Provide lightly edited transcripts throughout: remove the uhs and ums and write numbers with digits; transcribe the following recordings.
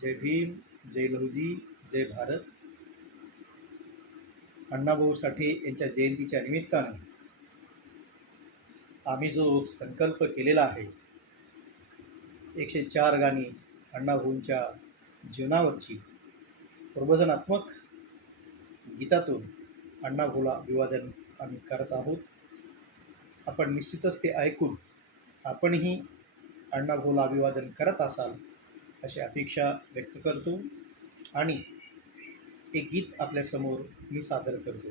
जय भीम, जय लहुजी, जय भारत. अण्णाभाऊ साठे यांच्या जयंतीच्या निमित्ताने आम्ही जो संकल्प केलेला आहे 104 गाणी अण्णाभाऊंच्या जीवनावरची प्रबोधनात्मक गीतातून अण्णाभाऊला अभिवादन आम्ही करत आहोत. आपण निश्चितच ते ऐकून आपणही अण्णाभाऊला अभिवादन करत असाल अशी अपेक्षा व्यक्त करतो आणि एक गीत आपल्यासमोर मी सादर करतो.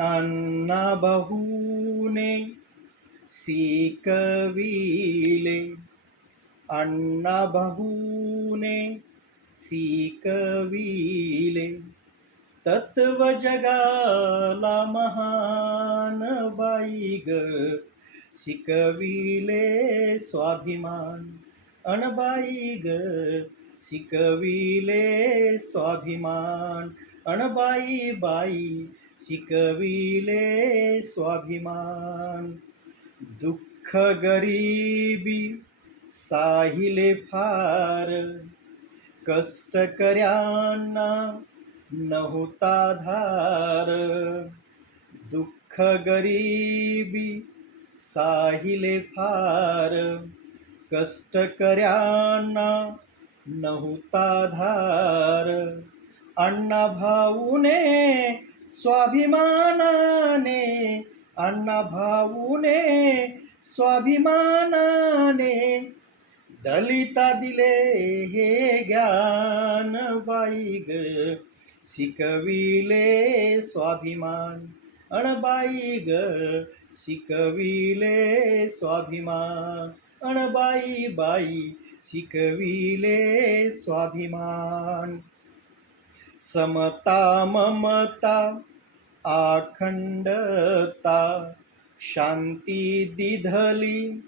अण्णाभाऊने शिकविले, अण्णाभाऊने शिकविले, तत्व जगाला महान बाई ग, शिकविले स्वाभिमान अणबाई ग, शिकविले स्वाभिमान अणबाई बाई, शिकविले स्वाभिमान. दुःख गरिबी साहिले फार, कष्टकऱ्यांना नव्हता धार. दुःख गरिबी साहिले फार, कष्टकऱ्यांना नव्हता धार. अण्णाभाऊने स्वाभिमानाने, अण्णाभाऊने स्वाभिमानाने, दलिता दिले हे ज्ञान बाई ग, शिकविले स्वाभिमान अणबाई ग, शिकविले स्वाभिमान अणबाई बाई, शिकविले स्वाभिमान. समता ममता अखंडता, शांती दिधली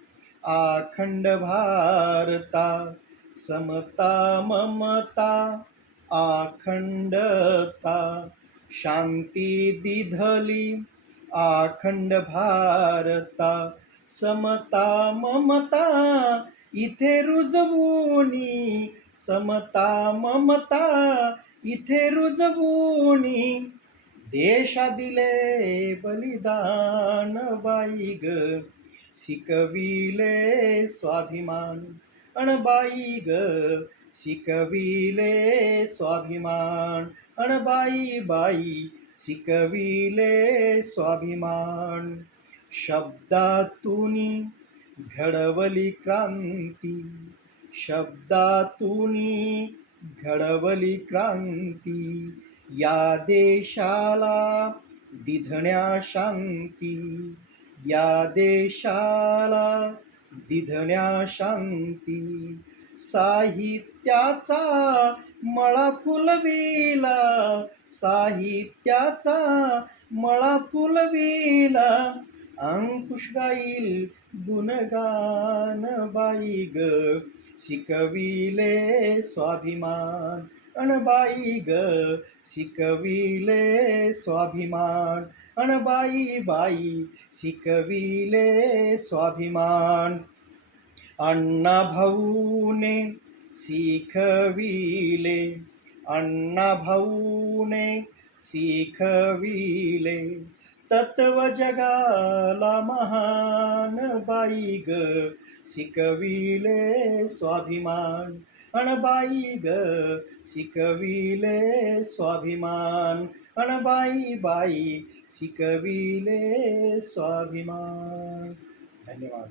अखंड भारता. समता ममता अखंडता, शांती दिधली अखंड भारता. समता ममता इथे रुजवूनी, समता ममता इथे रुजवूनी, देशा दिले बलिदान बाई ग, शिकविले स्वाभिमान अणबाई ग, शिकविले स्वाभिमान अणबाई बाई, शिकविले स्वाभिमान. शब्दातूनी घडवली क्रांती, शब्दातूनी घडवली क्रांती, या देशाला दिधण्या शांती, या देशाला दिधण्या शांती. साहित्याचा मळा फुलविला, साहित्याचा मळा फुलविला, अंकुश गाईल गुणगान बाई ग, शिकविले स्वाभिमान अणबाई ग, शिकविले स्वाभिमान अणबाई बाई, शिकविले स्वाभिमान. अण्णाभाऊने शिकविले, अण्णाभाऊने शिकविले, तत्व जगाला महान बाई ग, शिकविले स्वाभिमान अणबाई ग, शिकविले स्वाभिमान अणबाई बाई, शिकविले स्वाभिमान. धन्यवाद.